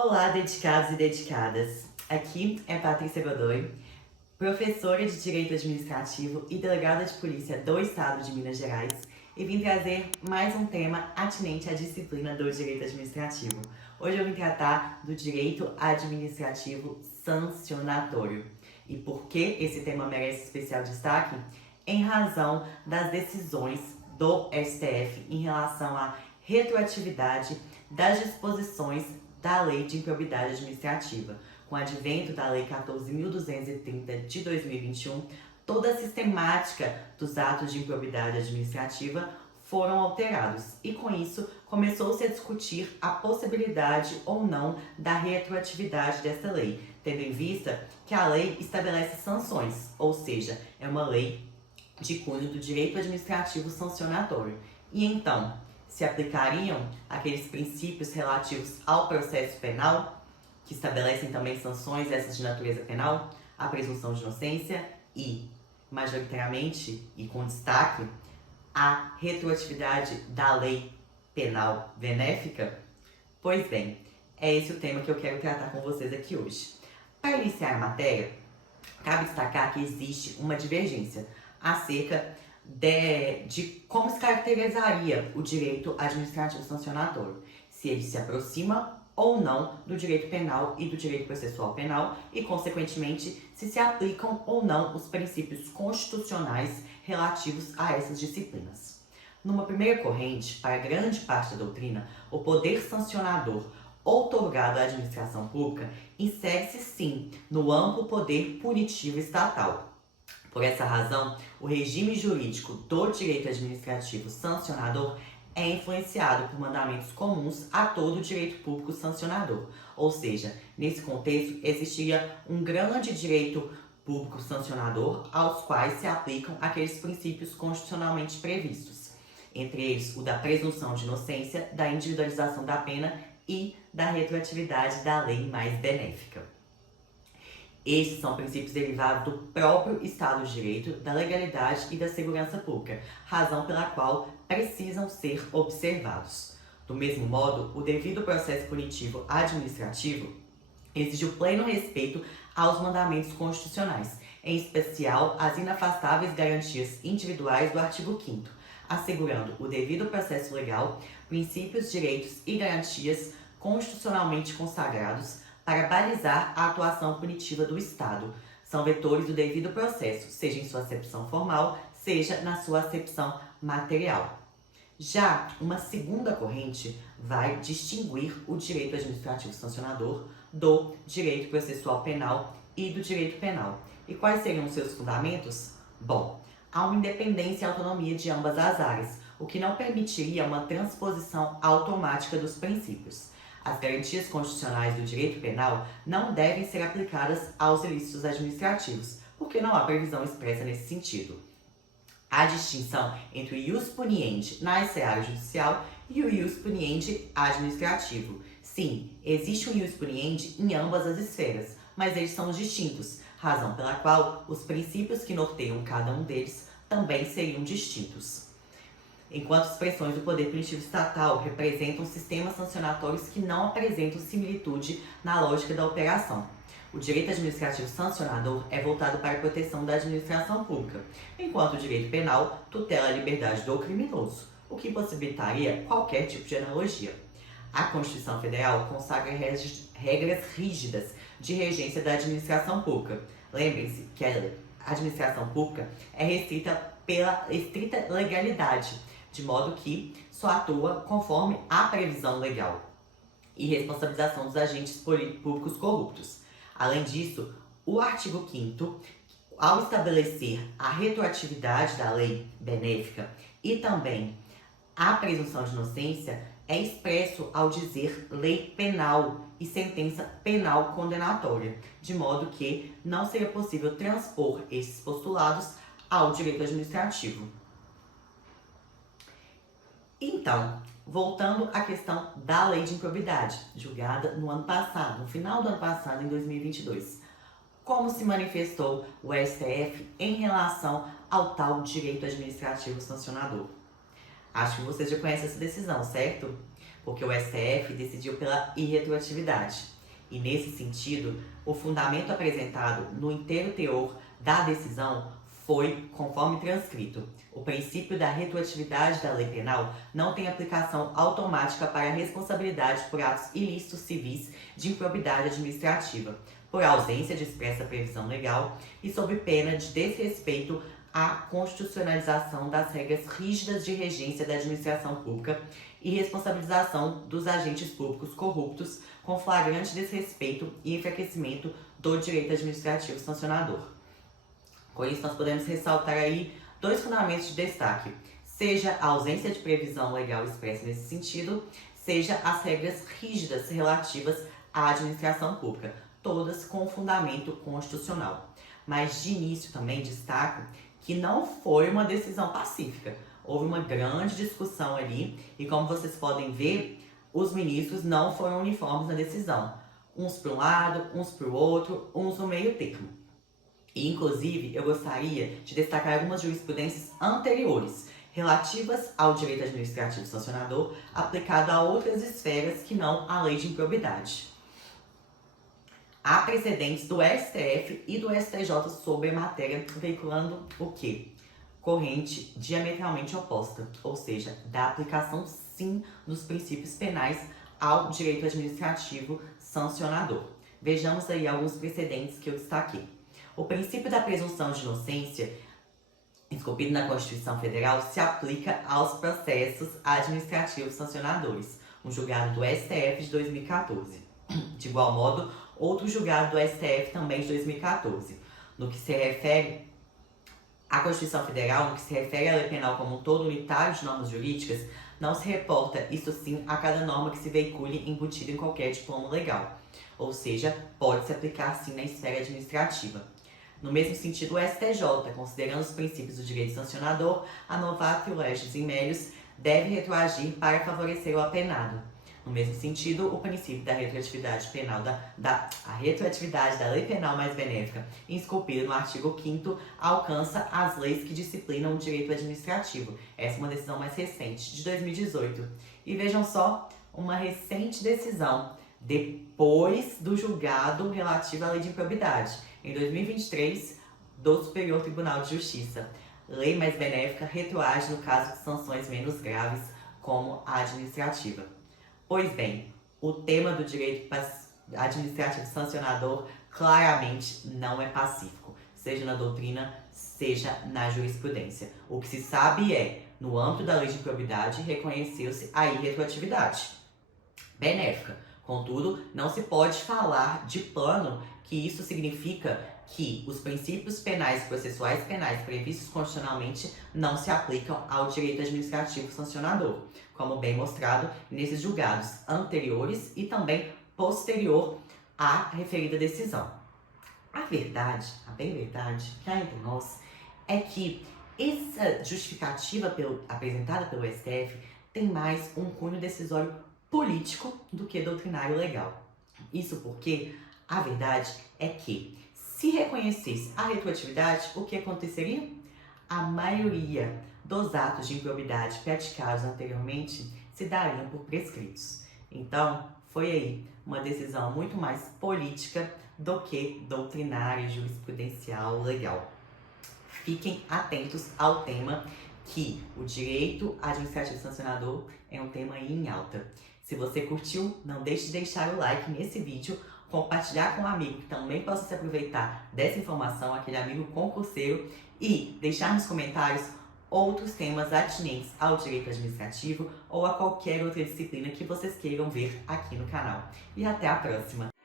Olá, dedicados e dedicadas! Aqui é Patrícia Godoy, professora de Direito Administrativo e delegada de Polícia do Estado de Minas Gerais, e vim trazer mais um tema atinente à disciplina do Direito Administrativo. Hoje eu vim tratar do Direito Administrativo Sancionatório. E por que esse tema merece especial destaque? Em razão das decisões do STF em relação à retroatividade das disposições da Lei de Improbidade Administrativa. Com o advento da Lei 14.230 de 2021, toda a sistemática dos atos de improbidade administrativa foram alterados e, com isso, começou-se a discutir a possibilidade ou não da retroatividade desta lei, tendo em vista que a lei estabelece sanções, ou seja, é uma lei de cunho do direito administrativo sancionatório. E então, se aplicariam aqueles princípios relativos ao processo penal, que estabelecem também sanções essas de natureza penal, a presunção de inocência e, majoritariamente e com destaque, a retroatividade da lei penal benéfica? Pois bem, é esse o tema que eu quero tratar com vocês aqui hoje. Para iniciar a matéria, cabe destacar que existe uma divergência acerca de como se caracterizaria o direito administrativo sancionatório, se ele se aproxima ou não do direito penal e do direito processual penal e, consequentemente, se aplicam ou não os princípios constitucionais relativos a essas disciplinas. Numa primeira corrente, para grande parte da doutrina, o poder sancionador outorgado à administração pública insere-se sim no amplo poder punitivo estatal. Por essa razão, o regime jurídico do direito administrativo sancionador é influenciado por mandamentos comuns a todo o direito público sancionador. Ou seja, nesse contexto, existiria um grande direito público sancionador aos quais se aplicam aqueles princípios constitucionalmente previstos, entre eles o da presunção de inocência, da individualização da pena e da retroatividade da lei mais benéfica. Esses são princípios derivados do próprio Estado de Direito, da legalidade e da segurança pública, razão pela qual precisam ser observados. Do mesmo modo, o devido processo punitivo administrativo exige o pleno respeito aos mandamentos constitucionais, em especial as inafastáveis garantias individuais do artigo 5º, assegurando o devido processo legal, princípios, direitos e garantias constitucionalmente consagrados para balizar a atuação punitiva do Estado. São vetores do devido processo, seja em sua acepção formal, seja na sua acepção material. Já uma segunda corrente vai distinguir o direito administrativo sancionador do direito processual penal e do direito penal. E quais seriam os seus fundamentos? Bom, há uma independência e autonomia de ambas as áreas, o que não permitiria uma transposição automática dos princípios. As garantias constitucionais do direito penal não devem ser aplicadas aos ilícitos administrativos, porque não há previsão expressa nesse sentido. Há distinção entre o ius puniendi na seara judicial e o ius puniendi administrativo. Sim, existe um ius puniendi em ambas as esferas, mas eles são distintos, razão pela qual os princípios que norteiam cada um deles também seriam distintos. Enquanto expressões do poder punitivo estatal representam sistemas sancionatórios que não apresentam similitude na lógica da operação. O direito administrativo sancionador é voltado para a proteção da administração pública, enquanto o direito penal tutela a liberdade do criminoso, o que possibilitaria qualquer tipo de analogia. A Constituição Federal consagra regras rígidas de regência da administração pública. Lembrem-se que a administração pública é restrita pela estrita legalidade, de modo que só atua conforme a previsão legal e responsabilização dos agentes públicos corruptos. Além disso, o artigo 5º, ao estabelecer a retroatividade da lei benéfica e também a presunção de inocência, é expresso ao dizer lei penal e sentença penal condenatória, de modo que não seria possível transpor esses postulados ao direito administrativo. Então, voltando à questão da lei de improbidade, julgada no ano passado, no final do ano passado, em 2022. Como se manifestou o STF em relação ao tal direito administrativo sancionador? Acho que vocês já conhecem essa decisão, certo? porque o STF decidiu pela irretroatividade. E nesse sentido, o fundamento apresentado no inteiro teor da decisão foi conforme transcrito. O princípio da retroatividade da lei penal não tem aplicação automática para a responsabilidade por atos ilícitos civis de improbidade administrativa, por ausência de expressa previsão legal e sob pena de desrespeito à constitucionalização das regras rígidas de regência da administração pública e responsabilização dos agentes públicos corruptos com flagrante desrespeito e enfraquecimento do direito administrativo sancionador. Com isso, nós podemos ressaltar aí dois fundamentos de destaque, seja a ausência de previsão legal expressa nesse sentido, seja as regras rígidas relativas à administração pública, todas com fundamento constitucional. Mas de início também destaco que não foi uma decisão pacífica. Houve uma grande discussão ali e, como vocês podem ver, os ministros não foram uniformes na decisão. Uns para um lado, uns para o outro, uns no meio termo. E, inclusive, eu gostaria de destacar algumas jurisprudências anteriores, relativas ao direito administrativo sancionador, aplicado a outras esferas que não a lei de improbidade. Há precedentes do STF e do STJ sobre a matéria, veiculando o quê? Corrente diametralmente oposta, ou seja, da aplicação sim dos princípios penais ao direito administrativo sancionador. Vejamos aí alguns precedentes que eu destaquei. O princípio da presunção de inocência, esculpido na Constituição Federal, se aplica aos processos administrativos sancionadores, um julgado do STF de 2014. De igual modo, outro julgado do STF também de 2014. No que se refere à Constituição Federal, no que se refere à lei penal como um todo unitário de normas jurídicas, não se reporta, isso sim, a cada norma que se veicule embutida em qualquer diploma legal. Ou seja, pode se aplicar sim na esfera administrativa. No mesmo sentido, o STJ, considerando os princípios do direito sancionador, a novatio legis in melius deve retroagir para favorecer o apenado. No mesmo sentido, o princípio da retroatividade penal a retroatividade da lei penal mais benéfica, esculpida no artigo 5º, alcança as leis que disciplinam o direito administrativo. Essa é uma decisão mais recente, de 2018. E vejam só, uma recente decisão, depois do julgado relativo à lei de improbidade, em 2023, do Superior Tribunal de Justiça. Lei mais benéfica retroage no caso de sanções menos graves, como a administrativa. Pois bem, o tema do direito administrativo sancionador claramente não é pacífico, seja na doutrina, seja na jurisprudência. O que se sabe é, no âmbito da lei de improbidade, reconheceu-se a irretroatividade benéfica. Contudo, não se pode falar de plano que isso significa que os princípios penais e processuais penais previstos constitucionalmente não se aplicam ao direito administrativo sancionador, como bem mostrado nesses julgados anteriores e também posterior à referida decisão. A bem verdade, que há entre nós, é que essa justificativa apresentada pelo STF tem mais um cunho decisório político do que doutrinário legal. Isso porque a verdade é que, se reconhecesse a retroatividade, o que aconteceria? A maioria dos atos de improbidade praticados anteriormente se dariam por prescritos. Então, foi aí uma decisão muito mais política do que doutrinária, jurisprudencial, legal. Fiquem atentos ao tema, que o direito administrativo sancionador é um tema aí em alta. Se você curtiu, não deixe de deixar o like nesse vídeo, compartilhar com um amigo que também possa se aproveitar dessa informação, aquele amigo concurseiro, e deixar nos comentários outros temas atinentes ao direito administrativo ou a qualquer outra disciplina que vocês queiram ver aqui no canal. E até a próxima!